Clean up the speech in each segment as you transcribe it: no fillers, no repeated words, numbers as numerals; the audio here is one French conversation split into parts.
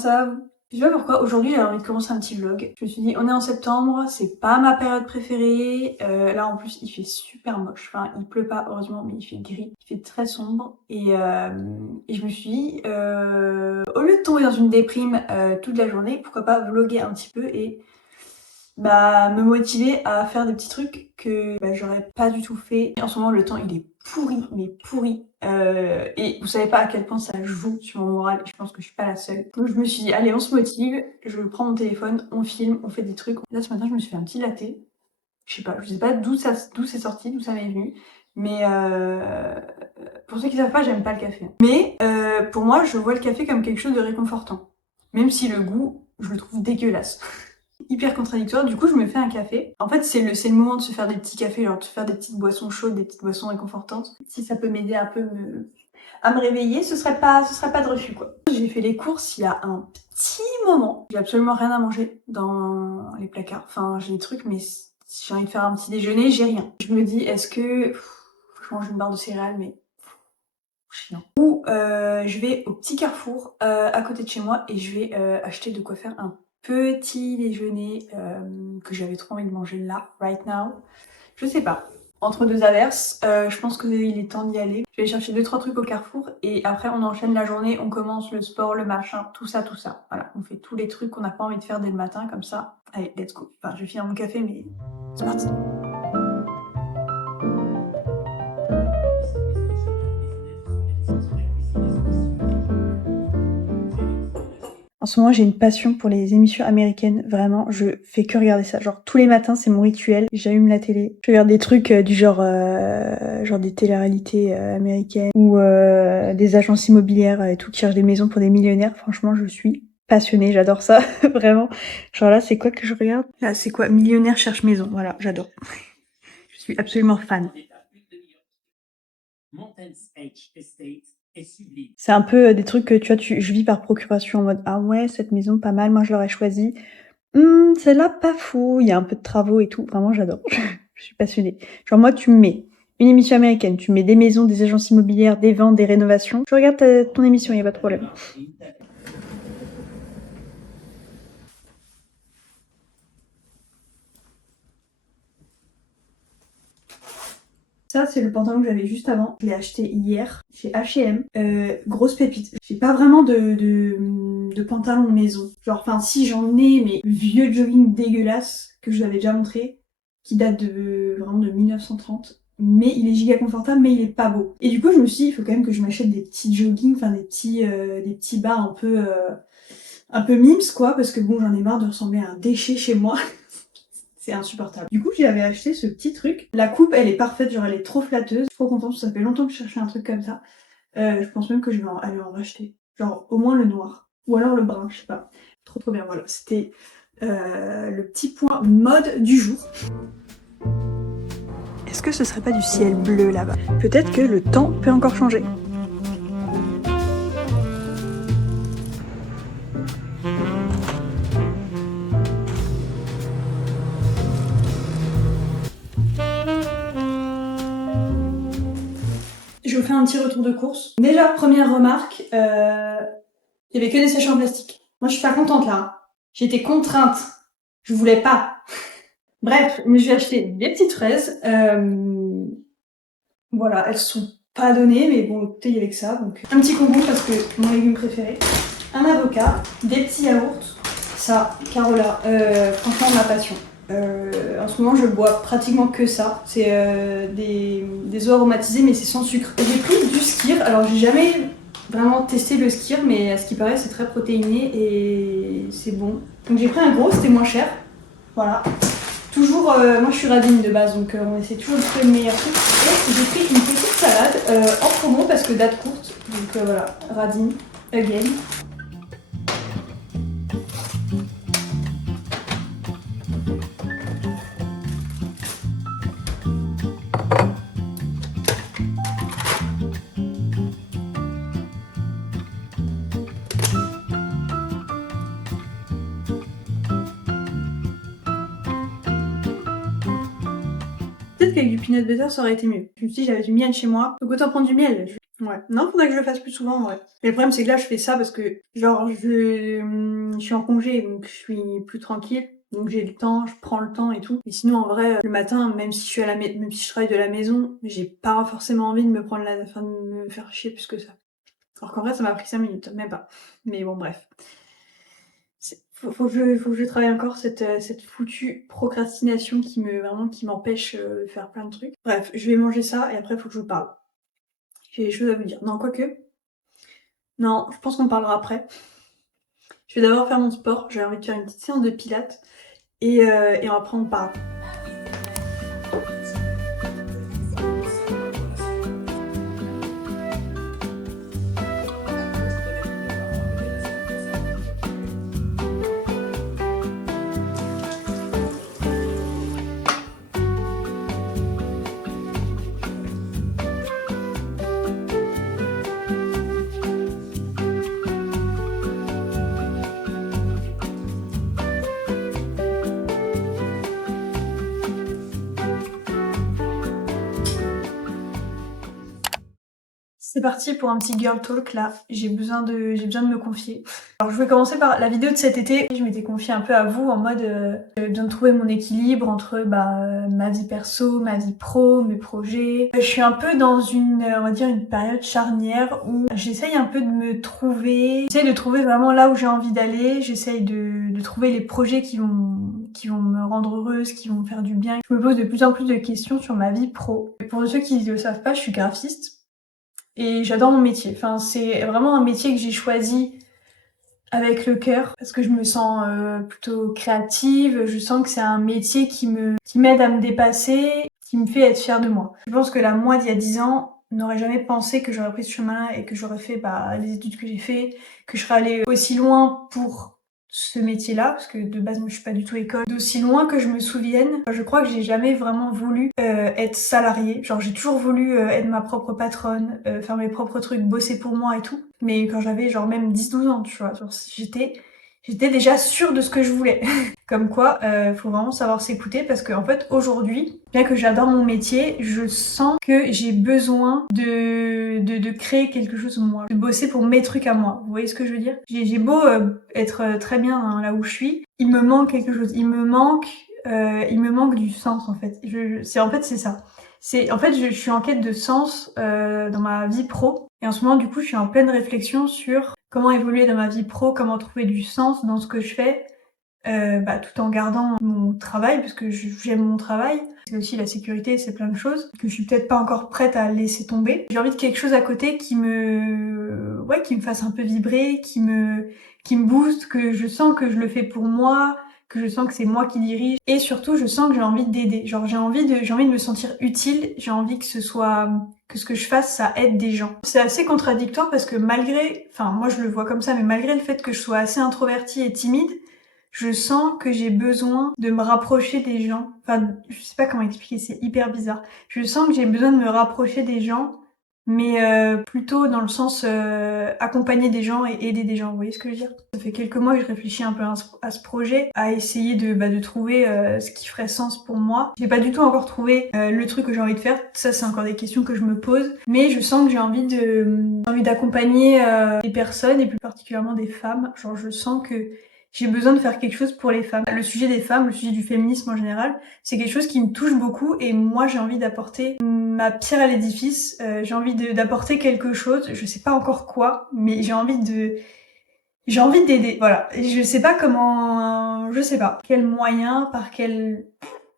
ça va? Je sais pas pourquoi, aujourd'hui j'ai envie de commencer un petit vlog. Je me suis dit, on est en septembre, c'est pas ma période préférée. Là en plus il fait super moche, enfin il pleut pas heureusement, mais il fait gris, il fait très sombre. Et je me suis dit, au lieu de tomber dans une déprime toute la journée, pourquoi pas vlogger un petit peu et me motiver à faire des petits trucs que j'aurais pas du tout fait. En ce moment le temps il est pourri, mais pourri. Et vous savez pas à quel point ça joue sur mon moral et je pense que je suis pas la seule. Donc je me suis dit allez on se motive, je prends mon téléphone, on filme, on fait des trucs. Là ce matin je me suis fait un petit latte. Je sais pas d'où c'est sorti, d'où ça m'est venu. Mais pour ceux qui savent pas, j'aime pas le café. Mais pour moi, je vois le café comme quelque chose de réconfortant. Même si le goût, je le trouve dégueulasse. Hyper contradictoire, du coup je me fais un café. En fait c'est le moment de se faire des petits cafés, genre de se faire des petites boissons chaudes, des petites boissons réconfortantes. Si ça peut m'aider un peu à me réveiller, ce serait pas de refus quoi. J'ai fait les courses il y a un petit moment. J'ai absolument rien à manger dans les placards. Enfin j'ai des trucs mais si j'ai envie de faire un petit déjeuner, j'ai rien. Je me dis est-ce que je mange une barre de céréales mais chiant. Ou je vais au petit Carrefour à côté de chez moi et je vais acheter de quoi faire un petit déjeuner que j'avais trop envie de manger là, right now. Je sais pas. Entre deux averses, je pense qu'il est temps d'y aller. Je vais chercher 2-3 trucs au Carrefour et après on enchaîne la journée, on commence le sport, le machin, tout ça, tout ça. Voilà, on fait tous les trucs qu'on n'a pas envie de faire dès le matin comme ça. Allez, let's go. Enfin, je vais finir mon café mais c'est parti. En ce moment, j'ai une passion pour les émissions américaines. Vraiment, je fais que regarder ça. Genre, tous les matins, c'est mon rituel. J'allume la télé. Je regarde des trucs du genre des télé-réalités américaines ou des agences immobilières et tout qui cherchent des maisons pour des millionnaires. Franchement, je suis passionnée. J'adore ça. Vraiment. Genre là, c'est quoi que je regarde? Là, c'est quoi? Millionnaire cherche maison. Voilà, j'adore. Je suis absolument fan. C'est un peu des trucs que tu vois, je vis par procuration en mode ah ouais, cette maison pas mal, moi je l'aurais choisie. Celle-là pas fou, il y a un peu de travaux et tout. Vraiment, j'adore. Je suis passionnée. Genre moi, tu me mets une émission américaine, tu mets des maisons, des agences immobilières, des ventes, des rénovations. Je regarde ton émission, il y a pas de problème. Ça, c'est le pantalon que j'avais juste avant. Je l'ai acheté hier chez H&M. Grosse pépite. J'ai pas vraiment de pantalon de maison. Genre, enfin, si j'en ai, mais vieux jogging dégueulasse que je vous avais déjà montré, qui date vraiment de 1930. Mais il est giga confortable, mais il est pas beau. Et du coup, je me suis dit, il faut quand même que je m'achète des petits joggings, enfin des petits bas un peu mimes, quoi, parce que bon, j'en ai marre de ressembler à un déchet chez moi. C'est insupportable. Du coup, j'avais acheté ce petit truc. La coupe, elle est parfaite, genre elle est trop flatteuse. Je suis trop contente, ça fait longtemps que je cherchais un truc comme ça. Je pense même que je vais aller en racheter. Genre au moins le noir. Ou alors le brun, je sais pas. Trop trop bien, voilà. C'était le petit point mode du jour. Est-ce que ce serait pas du ciel bleu là-bas? Peut-être que le temps peut encore changer. Je vous fais un petit retour de course. Déjà, première remarque, il y avait que des sachets en plastique. Moi, je suis pas contente là. Hein. J'ai été contrainte. Je voulais pas. Bref, je me suis acheté des petites fraises. Voilà, elles sont pas données, mais bon, écoutez, il y avait que ça. Donc, un petit concombre parce que mon légume préféré. Un avocat, des petits yaourts. Ça, Carola, franchement, ma passion. En ce moment, je bois pratiquement que ça. C'est des eaux aromatisées, mais c'est sans sucre. J'ai pris du skyr. Alors, j'ai jamais vraiment testé le skyr, mais à ce qui paraît, c'est très protéiné et c'est bon. Donc, j'ai pris un gros, c'était moins cher. Voilà. Toujours, moi je suis radine de base, donc on essaie toujours de trouver le meilleur truc. Et j'ai pris une petite salade en promo parce que date courte. Donc voilà, radine, again. Peut-être qu'avec du peanut butter ça aurait été mieux. Je me suis dit j'avais du miel chez moi, donc autant prendre du miel. Ouais. Non, faudrait que je le fasse plus souvent, ouais. Mais le problème, c'est que là, je fais ça parce que, genre, je suis en congé, donc je suis plus tranquille. Donc j'ai le temps, je prends le temps et tout. Mais sinon, en vrai, le matin, même si je suis même si je travaille de la maison, j'ai pas forcément envie de me prendre de me faire chier plus que ça. Alors qu'en vrai, ça m'a pris 5 minutes, même pas. Mais bon, bref. Faut que je travaille encore cette foutue procrastination qui m'empêche de faire plein de trucs. Bref, je vais manger ça et après, faut que je vous parle. J'ai des choses à vous dire. Non, quoique. Non, je pense qu'on parlera après. Je vais d'abord faire mon sport. J'ai envie de faire une petite séance de pilates. Et après, on parle. C'est parti pour un petit girl talk là. J'ai besoin de me confier. Alors je vais commencer par la vidéo de cet été. Je m'étais confiée un peu à vous en mode j'avais besoin de trouver mon équilibre entre ma vie perso, ma vie pro, mes projets. Je suis un peu dans on va dire une période charnière où j'essaye un peu de me trouver. J'essaye de trouver vraiment là où j'ai envie d'aller. J'essaye de trouver les projets qui vont me rendre heureuse, qui vont me faire du bien. Je me pose de plus en plus de questions sur ma vie pro. Pour ceux qui ne le savent pas, je suis graphiste. Et j'adore mon métier. Enfin, c'est vraiment un métier que j'ai choisi avec le cœur parce que je me sens plutôt créative. Je sens que c'est un métier qui m'aide à me dépasser, qui me fait être fière de moi. Je pense que la moi d'il y a 10 ans n'aurait jamais pensé que j'aurais pris ce chemin-là et que j'aurais fait les études que j'ai fait, que je serais allée aussi loin pour ce métier-là, parce que de base moi je suis pas du tout école, d'aussi loin que je me souvienne. Je crois que j'ai jamais vraiment voulu être salariée. Genre j'ai toujours voulu être ma propre patronne, faire mes propres trucs, bosser pour moi et tout. Mais quand j'avais genre même 10-12 ans, tu vois, genre j'étais déjà sûre de ce que je voulais. Comme quoi, faut vraiment savoir s'écouter parce que en fait aujourd'hui, bien que j'adore mon métier, je sens que j'ai besoin de créer quelque chose moi, de bosser pour mes trucs à moi. Vous voyez ce que je veux dire? J'ai beau être très bien hein, là où je suis, il me manque quelque chose. Il me manque du sens en fait. C'est ça. C'est en fait je suis en quête de sens dans ma vie pro et en ce moment du coup je suis en pleine réflexion sur comment évoluer dans ma vie pro, comment trouver du sens dans ce que je fais tout en gardant mon travail, parce que j'aime mon travail. C'est aussi la sécurité, c'est plein de choses que je suis peut-être pas encore prête à laisser tomber. J'ai envie de quelque chose à côté qui me fasse un peu vibrer, qui me booste, que je sens que je le fais pour moi, que je sens que c'est moi qui dirige. Et surtout, je sens que j'ai envie d'aider. Genre, j'ai envie de me sentir utile, j'ai envie que que ce que je fasse, ça aide des gens. C'est assez contradictoire parce que moi je le vois comme ça, mais malgré le fait que je sois assez introvertie et timide, je sens que j'ai besoin de me rapprocher des gens. Enfin, je sais pas comment expliquer, c'est hyper bizarre. Je sens que j'ai besoin de me rapprocher des gens, mais plutôt dans le sens accompagner des gens et aider des gens. Vous voyez ce que je veux dire? Ça fait quelques mois que je réfléchis un peu à ce projet, à essayer de trouver ce qui ferait sens pour moi. J'ai pas du tout encore trouvé le truc que j'ai envie de faire. Ça, c'est encore des questions que je me pose. Mais je sens que j'ai envie d'accompagner des personnes et plus particulièrement des femmes. Genre, je sens que j'ai besoin de faire quelque chose pour les femmes. Le sujet des femmes, le sujet du féminisme en général, c'est quelque chose qui me touche beaucoup et moi j'ai envie d'apporter ma pierre à l'édifice. J'ai envie d'apporter quelque chose, je sais pas encore quoi, mais j'ai envie d'aider. Voilà. Et je sais pas comment, je sais pas quel moyen, par quel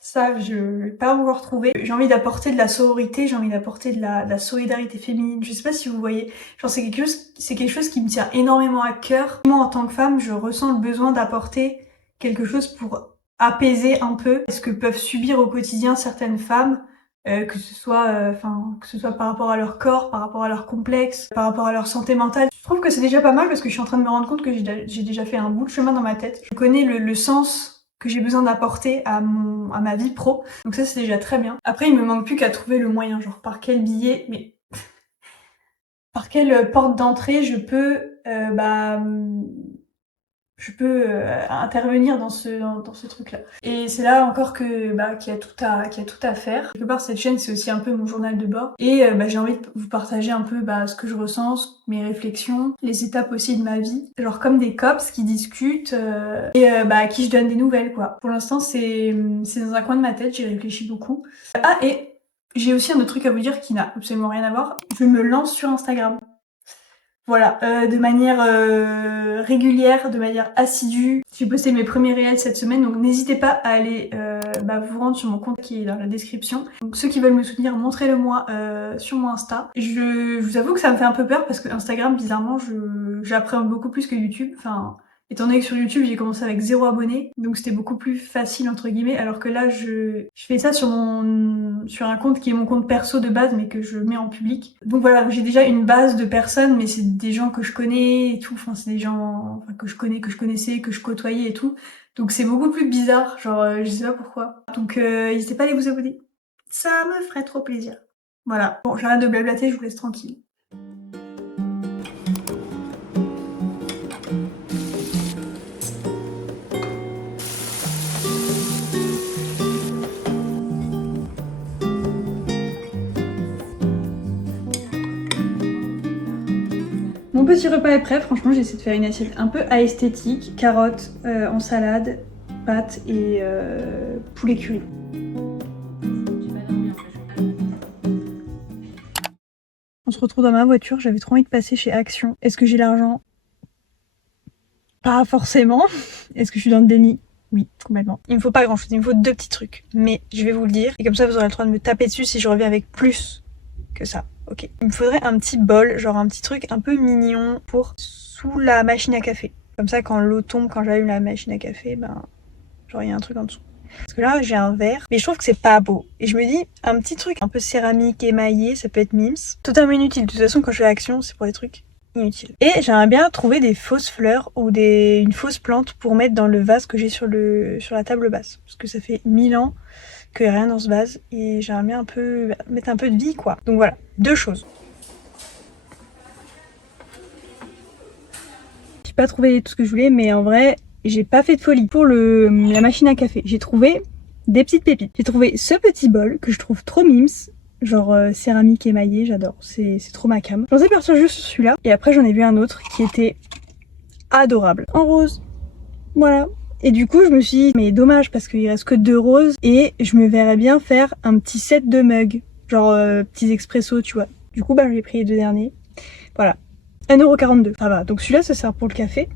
ça, je l'ai pas encore trouvé. J'ai envie d'apporter de la sororité, j'ai envie d'apporter de la solidarité féminine. Je sais pas si vous voyez. Genre, c'est quelque chose qui me tient énormément à cœur. Moi, en tant que femme, je ressens le besoin d'apporter quelque chose pour apaiser un peu ce que peuvent subir au quotidien certaines femmes. Que ce soit par rapport à leur corps, par rapport à leur complexe, par rapport à leur santé mentale. Je trouve que c'est déjà pas mal parce que je suis en train de me rendre compte que j'ai déjà fait un bout de chemin dans ma tête. Je connais le sens que j'ai besoin d'apporter à ma vie pro. Donc ça, c'est déjà très bien. Après, il me manque plus qu'à trouver le moyen, genre par quel billet, mais par quelle porte d'entrée je peux je peux intervenir dans ce truc-là. Et c'est là encore que qu'il y a tout à faire. Quelque part, cette chaîne, c'est aussi un peu mon journal de bord. Et j'ai envie de vous partager un peu ce que je ressens, mes réflexions, les étapes aussi de ma vie. Genre comme des cops qui discutent à qui je donne des nouvelles, quoi. Pour l'instant, c'est dans un coin de ma tête, j'y réfléchis beaucoup. Ah, et j'ai aussi un autre truc à vous dire qui n'a absolument rien à voir. Je me lance sur Instagram. Voilà, de manière régulière, de manière assidue. J'ai posté mes premiers réels cette semaine, donc n'hésitez pas à aller vous rendre sur mon compte qui est dans la description. Donc ceux qui veulent me soutenir, montrez-le moi sur mon Insta. Je vous avoue que ça me fait un peu peur parce que Instagram, bizarrement, j'appréhende beaucoup plus que YouTube. Enfin, étant donné que sur YouTube, j'ai commencé avec 0 abonnés, donc c'était beaucoup plus facile entre guillemets, alors que là, je fais ça sur un compte qui est mon compte perso de base, mais que je mets en public. Donc voilà, j'ai déjà une base de personnes, mais c'est des gens que je connais et tout. Enfin, c'est des gens que je connais, que je connaissais, que je côtoyais et tout. Donc c'est beaucoup plus bizarre, genre je sais pas pourquoi. Donc n'hésitez pas à aller vous abonner. Ça me ferait trop plaisir. Voilà. Bon, j'arrête de blablater, je vous laisse tranquille. Mon petit repas est prêt, franchement j'ai essayé de faire une assiette un peu esthétique, carottes en salade, pâtes et poulet curry. On se retrouve dans ma voiture, j'avais trop envie de passer chez Action. Est-ce que j'ai l'argent? Pas forcément. Est-ce que je suis dans le déni? Oui, complètement. Il me faut pas grand chose, il me faut 2 petits trucs. Mais je vais vous le dire, et comme ça vous aurez le droit de me taper dessus si je reviens avec plus que ça. Ok. Il me faudrait un petit bol, genre un petit truc un peu mignon pour sous la machine à café. Comme ça, quand l'eau tombe, quand j'allume la machine à café, genre il y a un truc en dessous. Parce que là, j'ai un verre, mais je trouve que c'est pas beau. Et je me dis, un petit truc un peu céramique, émaillé, ça peut être mimes. Totalement inutile. De toute façon, quand je fais Action, c'est pour des trucs inutiles. Et j'aimerais bien trouver des fausses fleurs ou une fausse plante pour mettre dans le vase que j'ai sur la table basse. Parce que ça fait 1000 ans qu'il n'y a rien dans ce vase et j'aimerais bien mettre un peu de vie, quoi. Donc voilà, 2 choses. J'ai pas trouvé tout ce que je voulais, mais en vrai, j'ai pas fait de folie. Pour la machine à café, j'ai trouvé des petites pépites. J'ai trouvé ce petit bol que je trouve trop mimes. Genre céramique émaillé, j'adore, c'est trop ma cam. J'en ai partir juste sur celui-là, et après j'en ai vu un autre qui était adorable. En rose, voilà. Et du coup je me suis dit, mais dommage parce qu'il reste que 2 roses, et je me verrais bien faire un petit set de mugs, genre petits expressos, tu vois. Du coup j'ai pris les 2 derniers, voilà. 1,42€, ça va. Donc celui-là ça sert pour le café,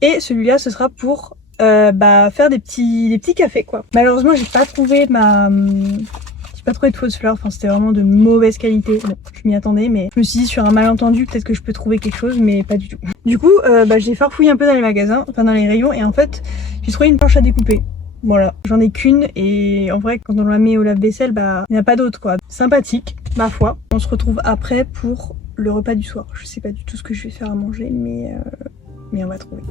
et celui-là ce sera pour faire des petits cafés, quoi. Malheureusement j'ai pas trouvé pas trouvé de fausses fleurs, enfin c'était vraiment de mauvaise qualité. Bon, je m'y attendais, mais je me suis dit sur un malentendu peut-être que je peux trouver quelque chose, mais pas du tout. Du coup j'ai farfouillé un peu dans les magasins, enfin dans les rayons, et en fait j'ai trouvé une planche à découper. Voilà, j'en ai qu'une, et en vrai quand on la met au lave-vaisselle, il n'y a pas d'autre, quoi. Sympathique, ma foi. On se retrouve après pour le repas du soir. Je sais pas du tout ce que je vais faire à manger, mais on va trouver.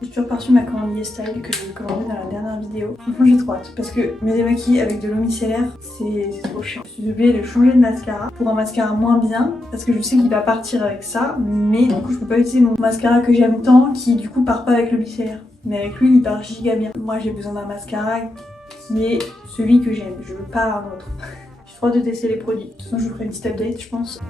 J'ai toujours reçu ma commande YesStyle que j'ai commandée dans la dernière vidéo. Franchement j'ai trop hâte parce que me démaquiller avec de l'eau micellaire c'est trop chiant. J'ai oublié de changer de mascara pour un mascara moins bien parce que je sais qu'il va partir avec ça, mais du coup je peux pas utiliser mon mascara que j'aime tant qui du coup part pas avec l'eau micellaire. Mais avec lui il part giga bien. Moi j'ai besoin d'un mascara qui est celui que j'aime, je veux pas un autre. J'ai trop hâte de tester les produits. De toute façon je vous ferai une petite update je pense.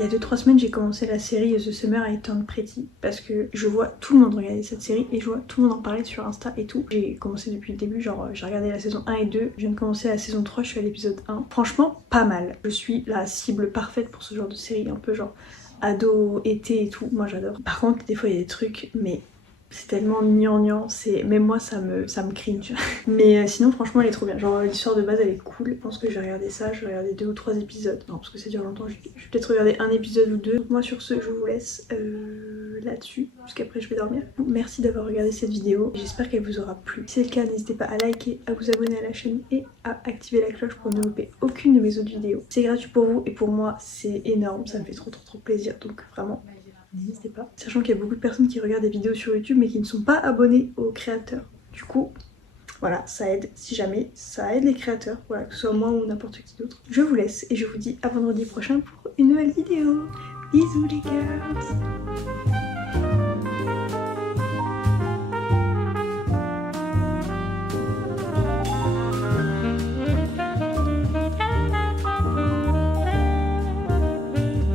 Il y a 2-3 semaines, j'ai commencé la série The Summer I Turned Pretty parce que je vois tout le monde regarder cette série et je vois tout le monde en parler sur Insta et tout. J'ai commencé depuis le début, genre j'ai regardé la saison 1 et 2, je viens de commencer la saison 3, je suis à l'épisode 1. Franchement, pas mal. Je suis la cible parfaite pour ce genre de série, un peu genre ado, été et tout. Moi j'adore. Par contre, des fois il y a des trucs, mais c'est tellement gnangnan, même moi ça me cringe. Mais sinon franchement elle est trop bien, genre l'histoire de base elle est cool. Je pense que je vais regarder ça, je vais regarder 2 ou 3 épisodes. Non parce que ça dure longtemps, je vais peut-être regarder un épisode ou 2. Donc moi sur ce je vous laisse là-dessus, puisqu'après je vais dormir. Merci d'avoir regardé cette vidéo, j'espère qu'elle vous aura plu. Si c'est le cas, n'hésitez pas à liker, à vous abonner à la chaîne et à activer la cloche pour ne louper aucune de mes autres vidéos. C'est gratuit pour vous et pour moi c'est énorme, ça me fait trop plaisir, donc vraiment n'hésitez pas. Sachant qu'il y a beaucoup de personnes qui regardent des vidéos sur YouTube mais qui ne sont pas abonnés aux créateurs. Du coup, voilà, ça aide, si jamais, ça aide les créateurs, voilà, que ce soit moi ou n'importe qui d'autre. Je vous laisse et je vous dis à vendredi prochain pour une nouvelle vidéo. Bisous les girls!